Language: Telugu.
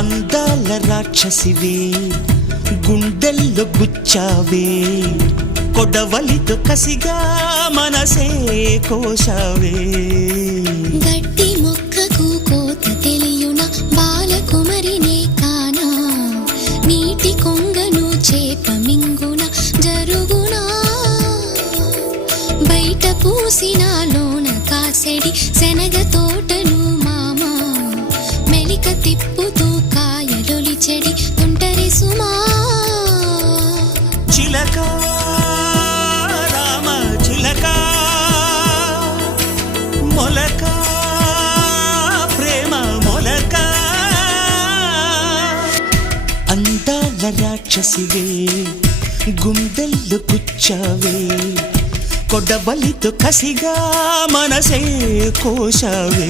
అందాల రాక్షసివే గుండెల్లో గుచ్చావే కొడవలితో కసిగా మనసే కోశావే గట్టి మొక్కకు కోత తెలియున బాలకుమరినే కానా నీటి కొంగను చేప మింగున జరుగునా బయట పూసినాలోన కాసెడి శనగ తోటను మామా మెలిక తిప్పుతూ కాయలొలి చెడి తుంటరి సుమా చిలక రామ చిలక మొలక ప్రేమ మొలక అందాల రాక్షసివే గుండెల్లో గుచ్చావే కొడవలితో కసిగా మనసే కోశావే